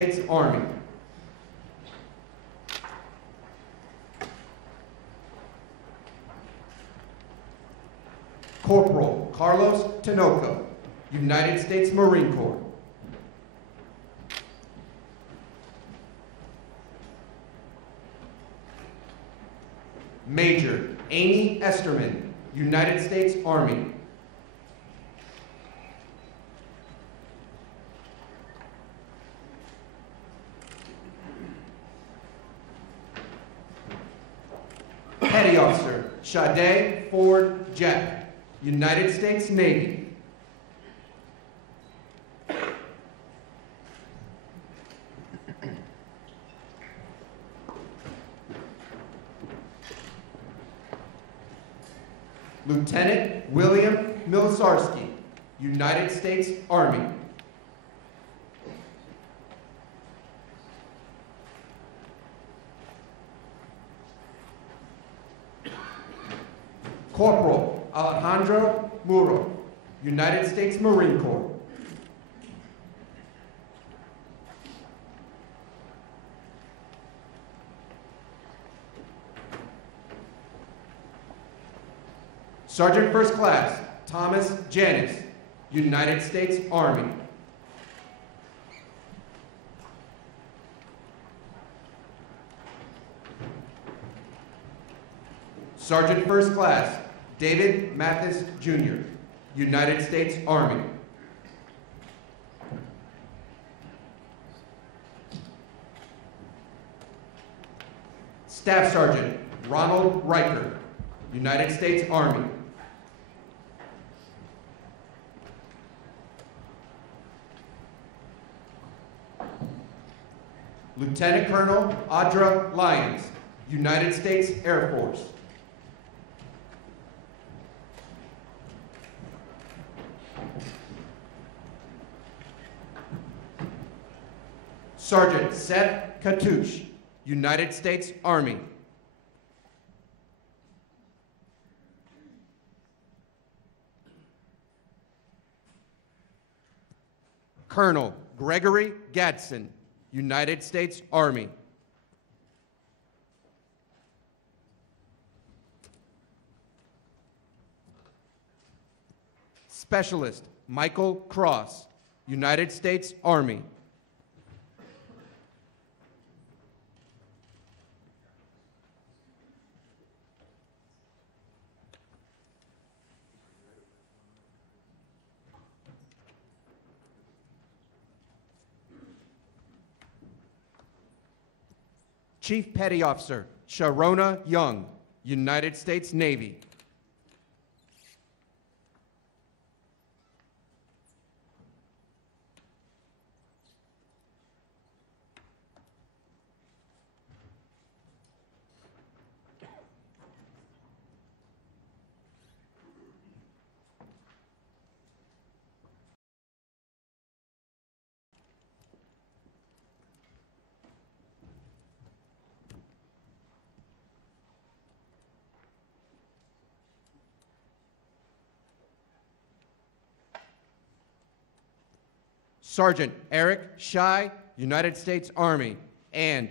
States Army. Corporal Carlos Tinoco, United States Marine Corps. Major Amy Esterman, United States Army. Petty Officer Sade Ford Jack, United States Navy. Lieutenant William Milisarski, United States Army. Corporal Alejandro Muro, United States Marine Corps. Sergeant First Class Thomas Janis, United States Army. Sergeant First Class David Mathis, Jr., United States Army. Staff Sergeant Ronald Riker, United States Army. Lieutenant Colonel Audra Lyons, United States Air Force. Sergeant Seth Katouche, United States Army. Colonel Gregory Gadsden, United States Army. Specialist Michael Cross, United States Army. Chief Petty Officer Sharona Young, United States Navy. Sergeant Eric Shy, United States Army, and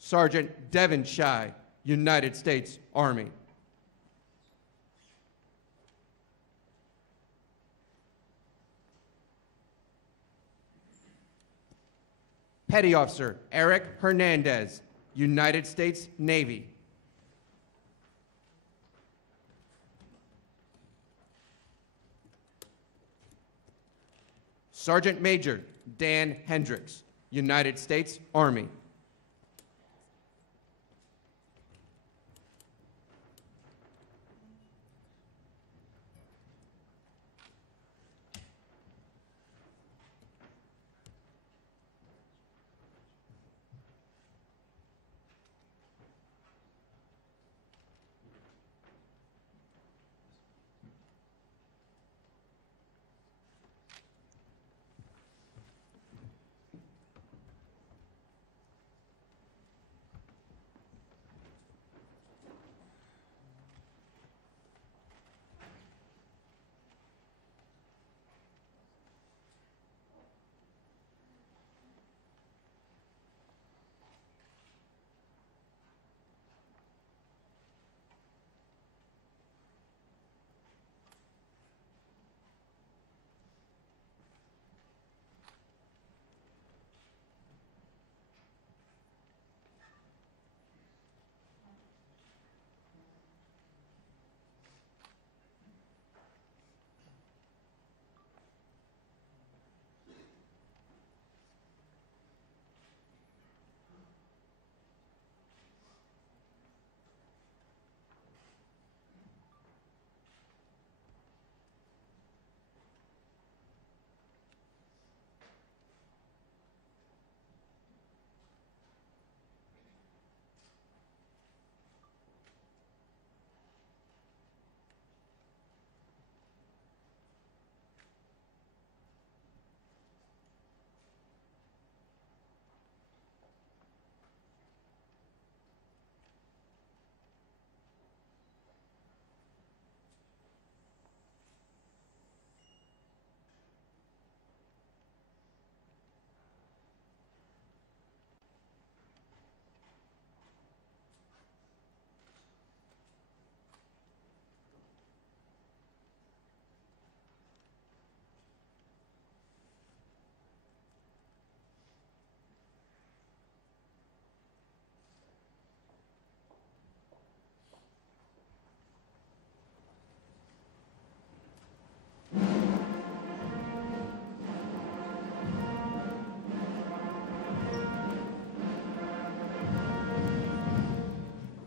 Sergeant Devin Shy, United States Army. Petty Officer Eric Hernandez, United States Navy. Sergeant Major Dan Hendricks, United States Army.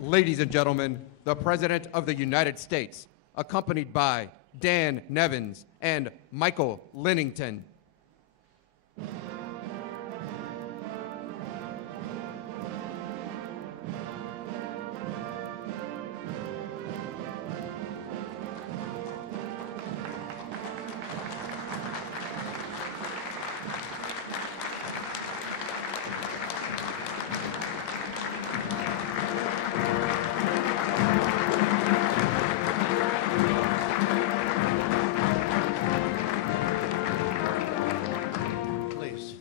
Ladies and gentlemen, the President of the United States, accompanied by Dan Nevins and Michael Lennington.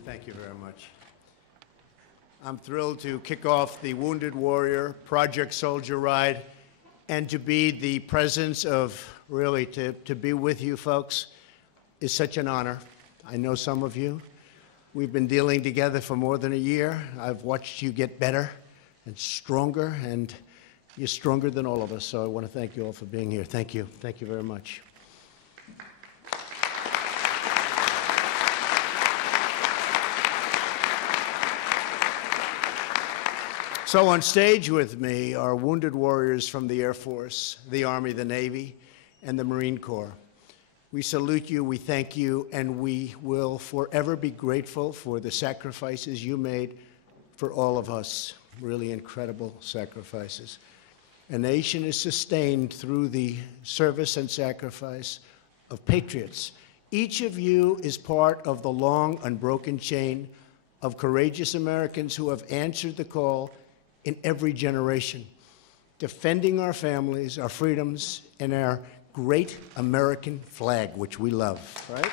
Thank you very much. I'm thrilled to kick off the Wounded Warrior Project Soldier Ride and to be the presence of, really, to be with you folks is such an honor. I know some of you. We've been dealing together for more than a year. I've watched you get better and stronger, and you're stronger than all of us, so I want to thank you all for being here. Thank you. Thank you very much. So on stage with me are wounded warriors from the Air Force, the Army, the Navy, and the Marine Corps. We salute you, we thank you, and we will forever be grateful for the sacrifices you made for all of us. Really incredible sacrifices. A nation is sustained through the service and sacrifice of patriots. Each of you is part of the long, unbroken chain of courageous Americans who have answered the call in every generation, defending our families, our freedoms, and our great American flag, which we love, right?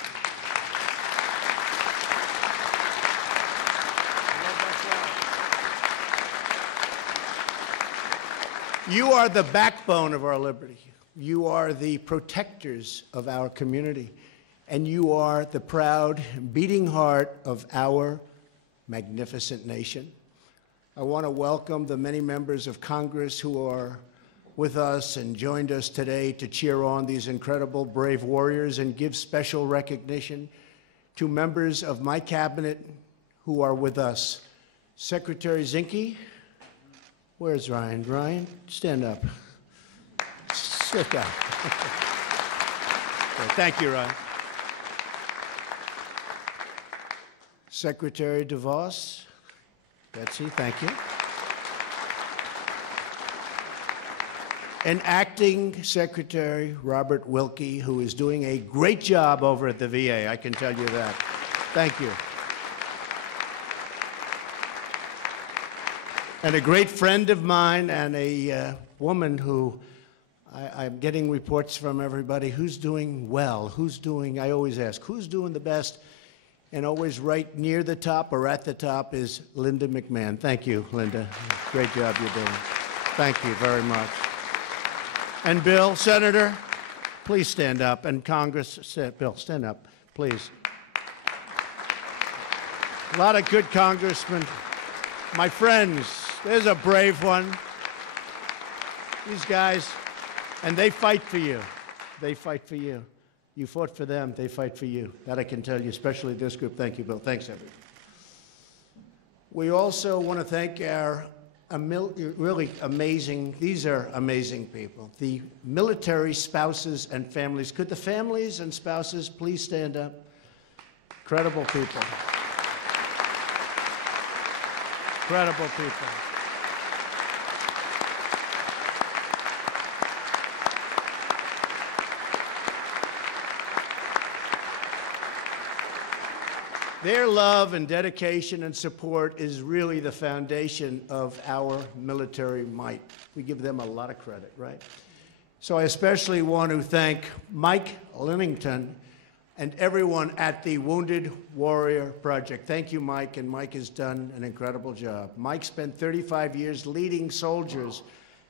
You are the backbone of our liberty. You are the protectors of our community. And you are the proud, beating heart of our magnificent nation. I want to welcome the many members of Congress who are with us and joined us today to cheer on these incredible, brave warriors and give special recognition to members of my cabinet who are with us. Secretary Zinke, where's Ryan? Ryan, stand up. Sit down. Thank you, Ryan. Secretary DeVos, Betsy, thank you. And Acting Secretary Robert Wilkie, who is doing a great job over at the VA, I can tell you that. Thank you. And a great friend of mine and a woman who I'm getting reports from everybody who's doing well, who's doing, I always ask, who's doing the best? And always right near the top or at the top is Linda McMahon. Thank you, Linda. Great job you're doing. Thank you very much. And Bill, Senator, please stand up. And Congress, Bill, stand up, please. A lot of good congressmen. My friends, there's a brave one. These guys, and they fight for you. They fight for you. You fought for them, they fight for you. That I can tell you, especially this group. Thank you, Bill. Thanks, everyone. We also want to thank our really amazing, these are amazing people, the military spouses and families. Could the families and spouses please stand up? Incredible people. Incredible people. Their love and dedication and support is really the foundation of our military might. We give them a lot of credit, right? So I especially want to thank Mike Lennington and everyone at the Wounded Warrior Project. Thank you, Mike, and Mike has done an incredible job. Mike spent 35 years leading soldiers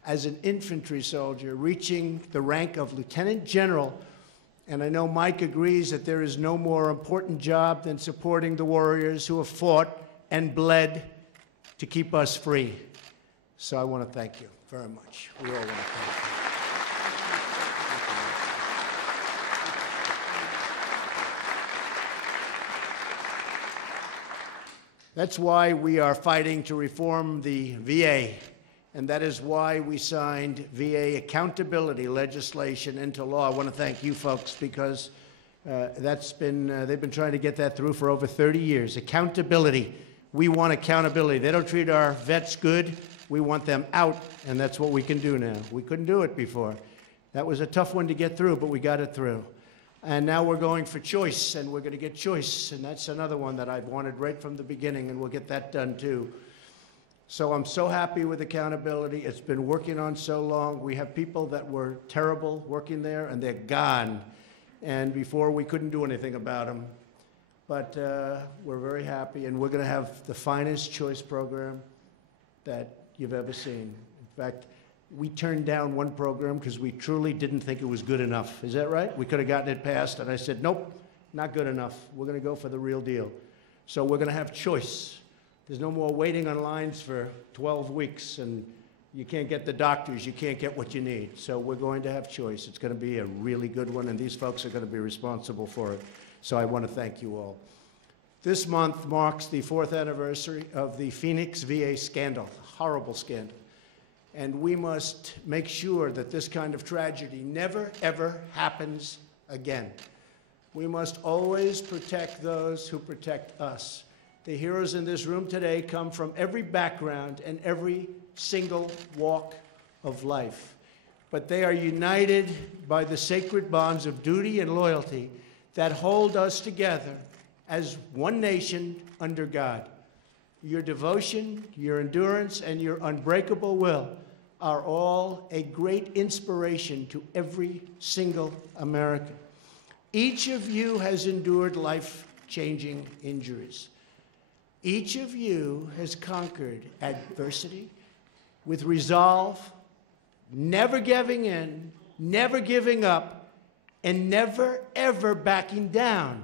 as an infantry soldier, reaching the rank of lieutenant general. And I know Mike agrees that there is no more important job than supporting the warriors who have fought and bled to keep us free. So I want to thank you very much. We all want to thank you. That's why we are fighting to reform the VA And that is why we signed VA accountability legislation into law. I want to thank you folks because they've been trying to get that through for over 30 years. Accountability. We want accountability. They don't treat our vets good. We want them out, and that's what we can do now. We couldn't do it before. That was a tough one to get through, but we got it through. And now we're going for choice, and we're going to get choice, and that's another one that I've wanted right from the beginning, and we'll get that done too. So I'm so happy with accountability. It's been working on so long. We have people that were terrible working there, and they're gone. And before, we couldn't do anything about them. But we're very happy, and we're going to have the finest choice program that you've ever seen. In fact, we turned down one program because we truly didn't think it was good enough. Is that right? We could have gotten it passed, and I said, nope, not good enough. We're going to go for the real deal. So we're going to have choice. There's no more waiting on lines for 12 weeks, and you can't get the doctors. You can't get what you need. So we're going to have choice. It's going to be a really good one, and these folks are going to be responsible for it. So I want to thank you all. This month marks the 4th anniversary of the Phoenix VA scandal, a horrible scandal. And we must make sure that this kind of tragedy never, ever happens again. We must always protect those who protect us. The heroes in this room today come from every background and every single walk of life. But they are united by the sacred bonds of duty and loyalty that hold us together as one nation under God. Your devotion, your endurance, and your unbreakable will are all a great inspiration to every single American. Each of you has endured life-changing injuries. Each of you has conquered adversity with resolve, never giving in, never giving up, and never, ever backing down.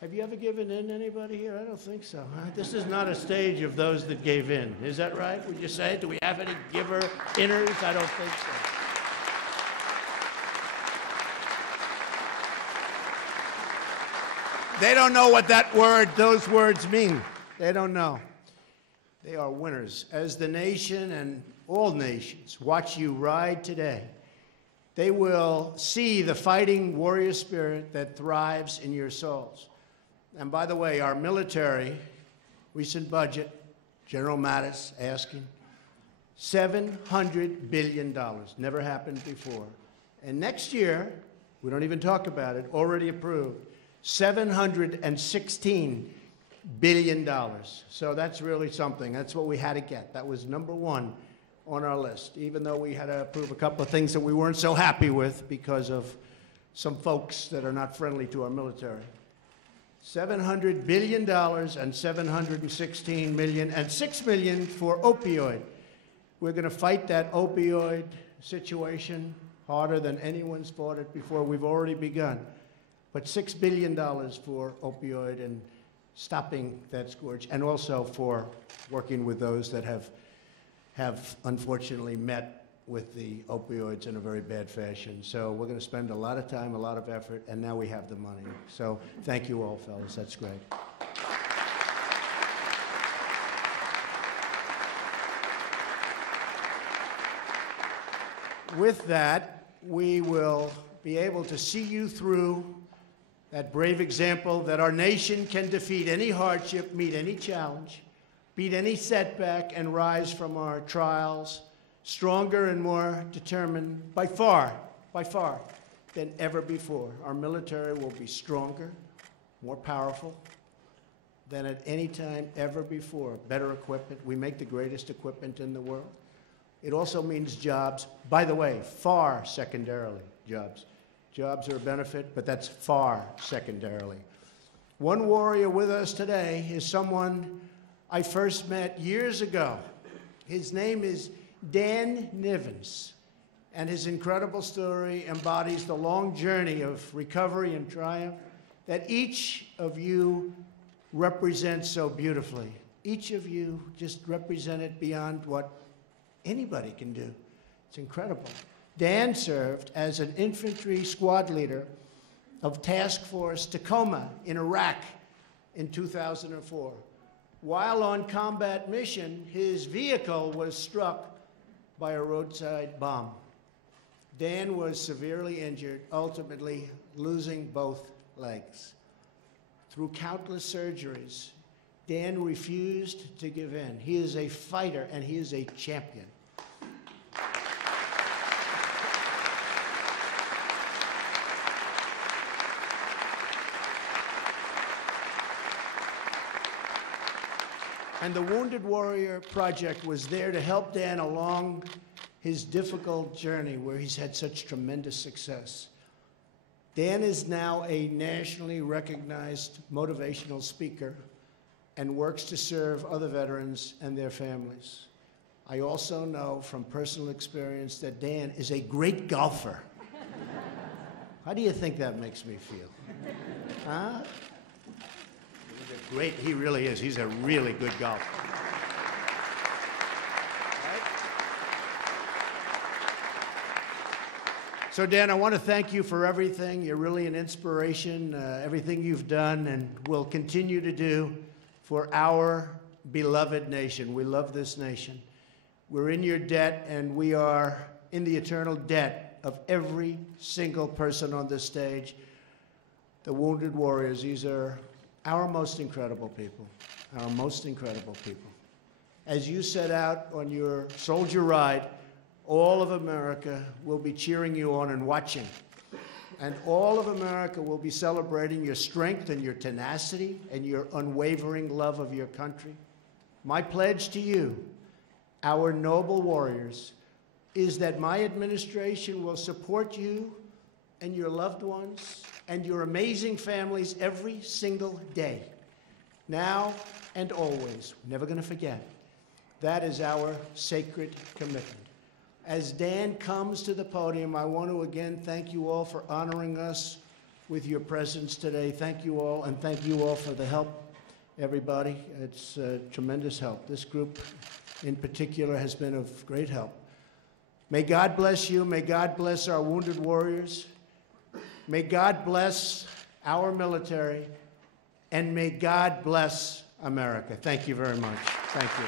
Have you ever given in, anybody here? I don't think so. Huh? This is not a stage of those that gave in. Is that right? Would you say? Do we have any giver-inners? I don't think so. They don't know what those words mean. They don't know. They are winners. As the nation and all nations watch you ride today, they will see the fighting warrior spirit that thrives in your souls. And by the way, our military, recent budget, General Mattis asking, $700 billion. Never happened before. And next year, we don't even talk about it, already approved, $716 billion. So that's really something. That's what we had to get. That was number one on our list, even though we had to approve a couple of things that we weren't so happy with because of some folks that are not friendly to our military. $700 billion and $716 million and $6 million for opioid. We're going to fight that opioid situation harder than anyone's fought it before. We've already begun. But $6 billion for opioid and stopping that scourge, and also for working with those that have unfortunately met with the opioids in a very bad fashion. So we're going to spend a lot of time, a lot of effort, and now we have the money. So thank you all, fellas. That's great. With that, we will be able to see you through that brave example that our nation can defeat any hardship, meet any challenge, beat any setback, and rise from our trials stronger and more determined by far, than ever before. Our military will be stronger, more powerful than at any time ever before. Better equipment. We make the greatest equipment in the world. It also means jobs. By the way, far secondarily, jobs. Jobs are a benefit, but that's far secondarily. One warrior with us today is someone I first met years ago. His name is Dan Nivens, and his incredible story embodies the long journey of recovery and triumph that each of you represents so beautifully. Each of you just represent it beyond what anybody can do. It's incredible. Dan served as an infantry squad leader of Task Force Tacoma in Iraq in 2004. While on combat mission, his vehicle was struck by a roadside bomb. Dan was severely injured, ultimately losing both legs. Through countless surgeries, Dan refused to give in. He is a fighter and he is a champion. And the Wounded Warrior Project was there to help Dan along his difficult journey where he's had such tremendous success. Dan is now a nationally recognized motivational speaker and works to serve other veterans and their families. I also know from personal experience that Dan is a great golfer. How do you think that makes me feel? Huh? Great, he really is. He's a really good golfer. Right? So Dan, I want to thank you for everything. You're really an inspiration, everything you've done and will continue to do for our beloved nation. We love this nation. We're in your debt, and we are in the eternal debt of every single person on this stage. The Wounded Warriors, these are our most incredible people, our most incredible people. As you set out on your soldier ride, all of America will be cheering you on and watching. And all of America will be celebrating your strength and your tenacity and your unwavering love of your country. My pledge to you, our noble warriors, is that my administration will support you and your loved ones and your amazing families every single day, now and always. Never going to forget. That is our sacred commitment. As Dan comes to the podium, I want to again thank you all for honoring us with your presence today. Thank you all, and thank you all for the help, everybody. It's tremendous help. This group in particular has been of great help. May God bless you. May God bless our wounded warriors. May God bless our military, and may God bless America. Thank you very much. Thank you.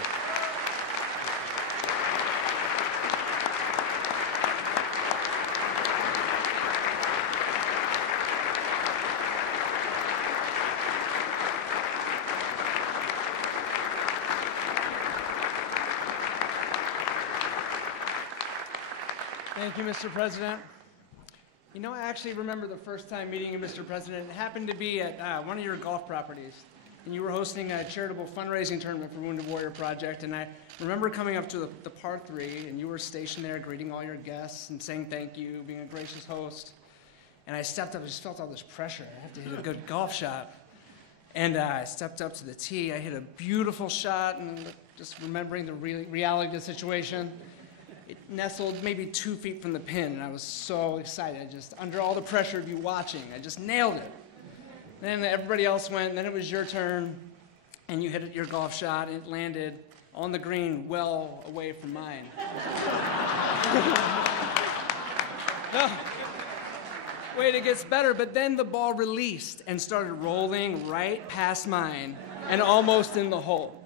Thank you, Mr. President. You know, I actually remember the first time meeting you, Mr. President. It happened to be at one of your golf properties, and you were hosting a charitable fundraising tournament for Wounded Warrior Project, and I remember coming up to the par 3, and you were stationed there greeting all your guests and saying thank you, being a gracious host. And I stepped up, I just felt all this pressure. I have to hit a good golf shot. And I stepped up to the tee. I hit a beautiful shot, and just remembering the reality of the situation, it nestled maybe 2 feet from the pin, and I was so excited. I just, under all the pressure of you watching, I just nailed it. Then everybody else went, and then it was your turn, and you hit your golf shot, and it landed on the green well away from mine. No. Wait, it gets better, but then the ball released and started rolling right past mine and almost in the hole.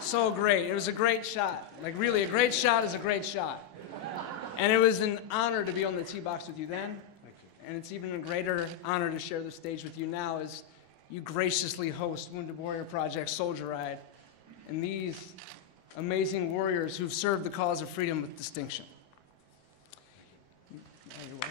So great. It was a great shot. Like, really, a great shot is a great shot. And it was an honor to be on the tee box with you then. Thank you. And it's even a greater honor to share the stage with you now as you graciously host Wounded Warrior Project Soldier Ride and these amazing warriors who've served the cause of freedom with distinction. You're welcome.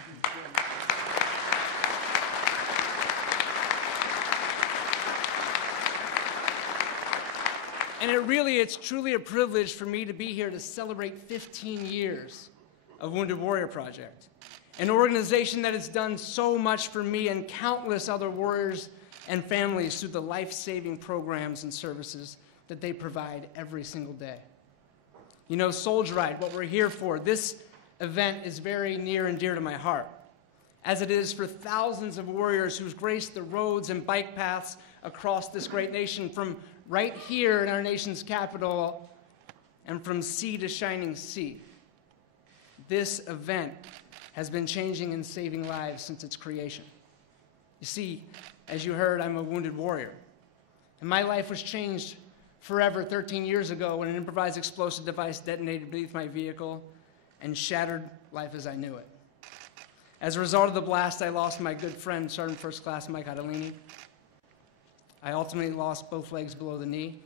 And it's truly a privilege for me to be here to celebrate 15 years of Wounded Warrior Project, an organization that has done so much for me and countless other warriors and families through the life-saving programs and services that they provide every single day. You know, Soldier Ride, what we're here for, this event is very near and dear to my heart, as it is for thousands of warriors who've graced the roads and bike paths across this great nation, from right here in our nation's capital and from sea to shining sea. This event has been changing and saving lives since its creation. You see, as you heard, I'm a wounded warrior, and my life was changed forever 13 years ago when an improvised explosive device detonated beneath my vehicle and shattered life as I knew it. As a result of the blast, I lost my good friend, Sergeant First Class Mike Adelini. I ultimately lost both legs below the knee,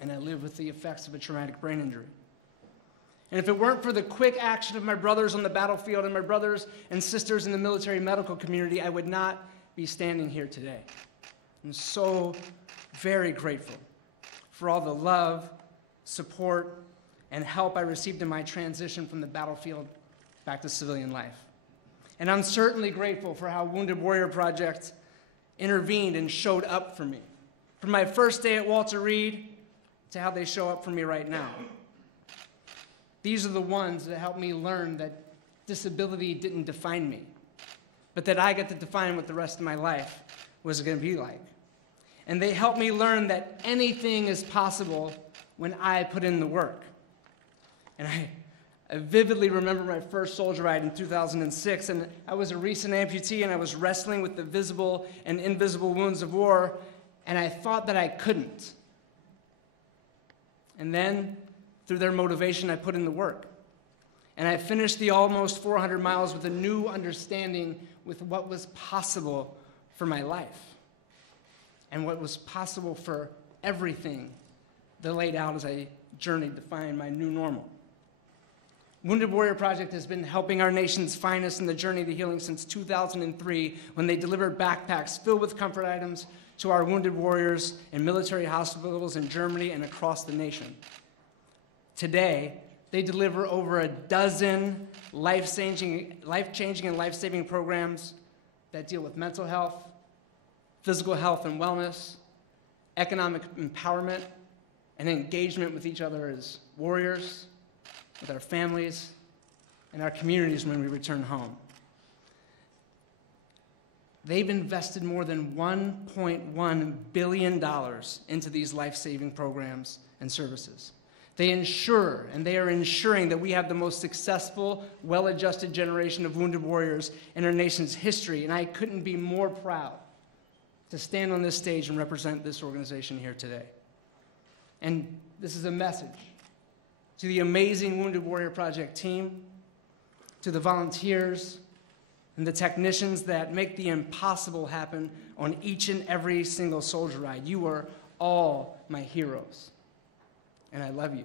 and I live with the effects of a traumatic brain injury. And if it weren't for the quick action of my brothers on the battlefield and my brothers and sisters in the military medical community, I would not be standing here today. I'm so very grateful for all the love, support, and help I received in my transition from the battlefield back to civilian life. And I'm certainly grateful for how Wounded Warrior Project intervened and showed up for me. From my first day at Walter Reed to how they show up for me right now. These are the ones that helped me learn that disability didn't define me, but that I get to define what the rest of my life was going to be like. And they helped me learn that anything is possible when I put in the work. And I vividly remember my first soldier ride in 2006, and I was a recent amputee, and I was wrestling with the visible and invisible wounds of war, and I thought that I couldn't. And then, through their motivation, I put in the work. And I finished the almost 400 miles with a new understanding with what was possible for my life and what was possible for everything that laid out as I journeyed to find my new normal. Wounded Warrior Project has been helping our nation's finest in the journey to healing since 2003, when they delivered backpacks filled with comfort items to our wounded warriors in military hospitals in Germany and across the nation. Today, they deliver over a dozen life-changing and life-saving programs that deal with mental health, physical health and wellness, economic empowerment, and engagement with each other as warriors, with our families, and our communities when we return home. They've invested more than $1.1 billion into these life-saving programs and services. They ensure, and they are ensuring, that we have the most successful, well-adjusted generation of wounded warriors in our nation's history, and I couldn't be more proud to stand on this stage and represent this organization here today. And this is a message to the amazing Wounded Warrior Project team, to the volunteers, and the technicians that make the impossible happen on each and every single soldier ride. You are all my heroes, and I love you.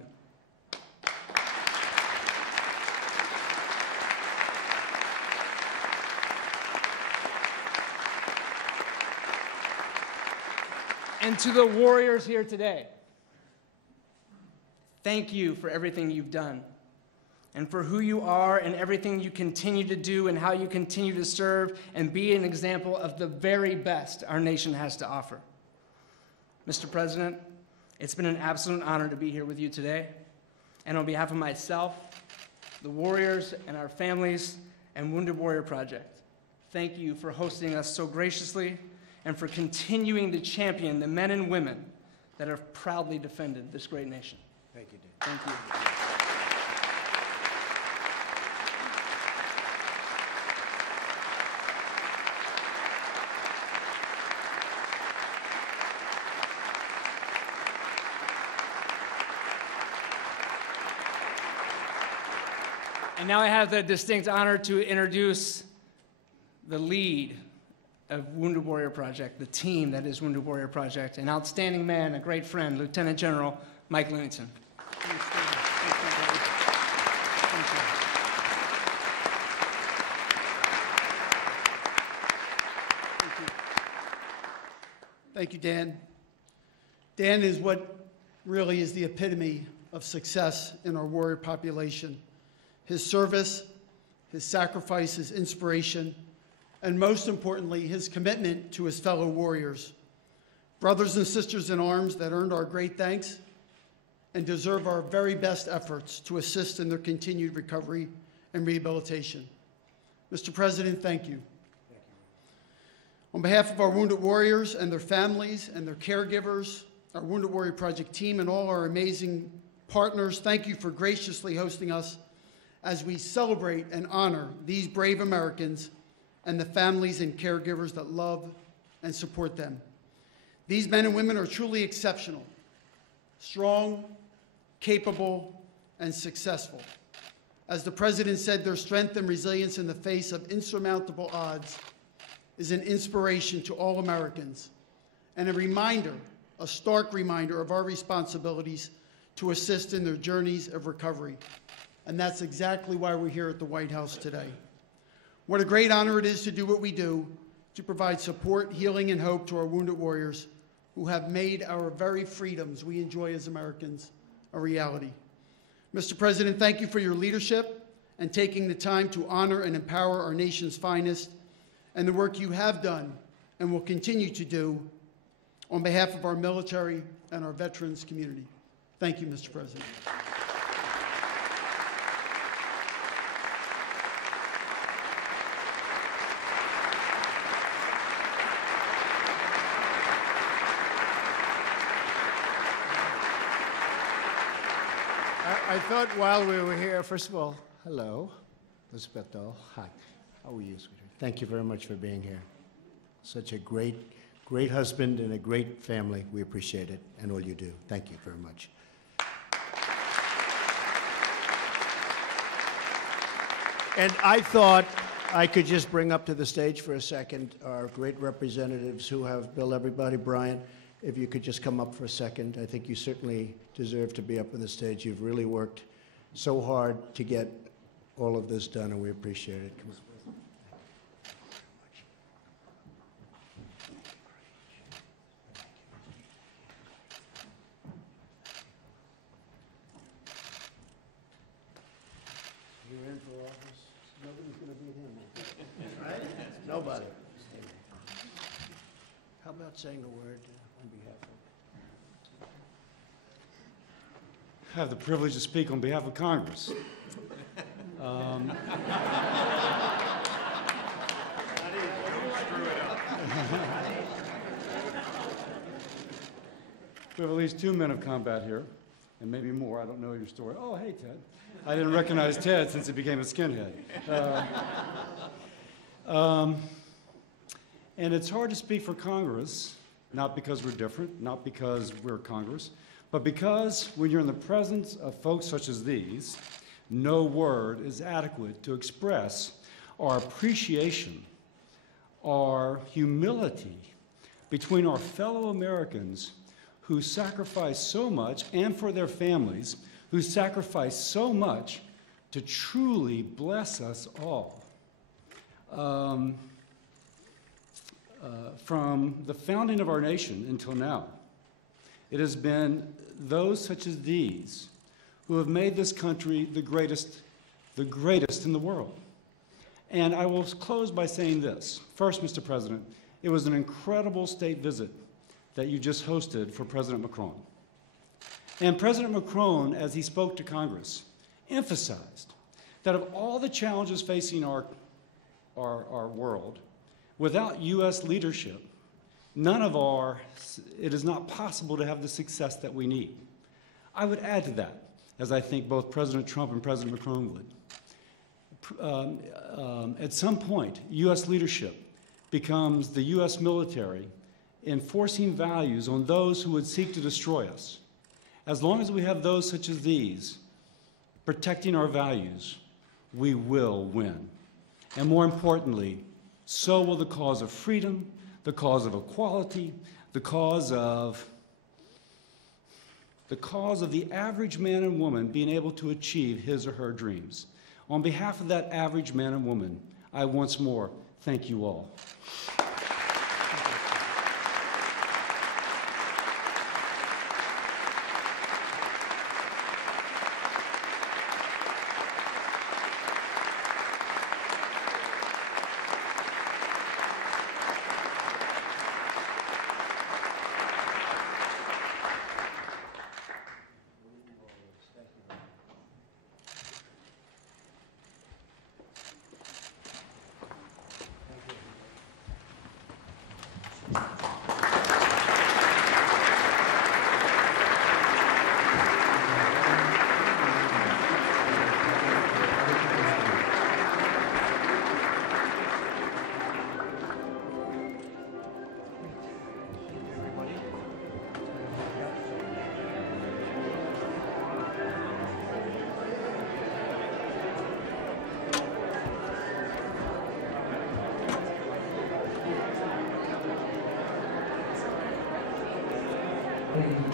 And to the warriors here today, thank you for everything you've done, and for who you are and everything you continue to do and how you continue to serve and be an example of the very best our nation has to offer. Mr. President, it's been an absolute honor to be here with you today. And on behalf of myself, the warriors and our families, and Wounded Warrior Project, thank you for hosting us so graciously and for continuing to champion the men and women that have proudly defended this great nation. Thank you, Dan. Thank you. And now I have the distinct honor to introduce the lead of Wounded Warrior Project, the team that is Wounded Warrior Project, an outstanding man, a great friend, Lieutenant General Mike Lennington. Thank you, Dan. Dan is what really is the epitome of success in our warrior population. His service, his sacrifice, his inspiration, and most importantly, his commitment to his fellow warriors. Brothers and sisters in arms that earned our great thanks and deserve our very best efforts to assist in their continued recovery and rehabilitation. Mr. President, thank you. On behalf of our wounded warriors and their families and their caregivers, our Wounded Warrior Project team, and all our amazing partners, thank you for graciously hosting us as we celebrate and honor these brave Americans and the families and caregivers that love and support them. These men and women are truly exceptional, strong, capable, and successful. As the President said, their strength and resilience in the face of insurmountable odds is an inspiration to all Americans and a reminder, a stark reminder of our responsibilities to assist in their journeys of recovery. And that's exactly why we're here at the White House today. What a great honor it is to do what we do, to provide support, healing, and hope to our wounded warriors who have made our very freedoms we enjoy as Americans a reality. Mr. President, thank you for your leadership and taking the time to honor and empower our nation's finest and the work you have done and will continue to do on behalf of our military and our veterans community. Thank you, Mr. President. I thought while we were here, first of all, hello, Elizabeth Dahl. Hi. How are you, sweetheart? Thank you very much for being here. Such a great husband and a great family. We appreciate it and all you do. Thank you very much. And I thought I could just bring up to the stage for a second our great representatives who have billed everybody. Brian, if you could just come up for a second. I think you certainly deserve to be up on the stage. You've really worked so hard to get all of this done, and we appreciate it. Come on. You're in for office. Nobody's going to beat him, right? Nobody. How about saying a word on behalf of? I have the privilege to speak on behalf of Congress. We have at least 2 men of combat here, and maybe more. I don't know your story. Oh, hey, Ted. I didn't recognize Ted since he became a skinhead. And it's hard to speak for Congress, not because we're different, not because we're Congress, but because when you're in the presence of folks such as these, no word is adequate to express our appreciation, our humility between our fellow Americans who sacrifice so much, and for their families, who sacrifice so much to truly bless us all. From the founding of our nation until now, it has been those such as these who have made this country the greatest in the world. And I will close by saying this. First, Mr. President, it was an incredible state visit that you just hosted for President Macron. And President Macron, as he spoke to Congress, emphasized that of all the challenges facing our world, without U.S. leadership, it is not possible to have the success that we need. I would add to that, as I think both President Trump and President Macron would. At some point, U.S. leadership becomes the U.S. military enforcing values on those who would seek to destroy us. As long as we have those such as these protecting our values, we will win. And more importantly, so will the cause of freedom, the cause of equality, the cause of the average man and woman being able to achieve his or her dreams. On behalf of that average man and woman, I once more thank you all.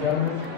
gentlemen.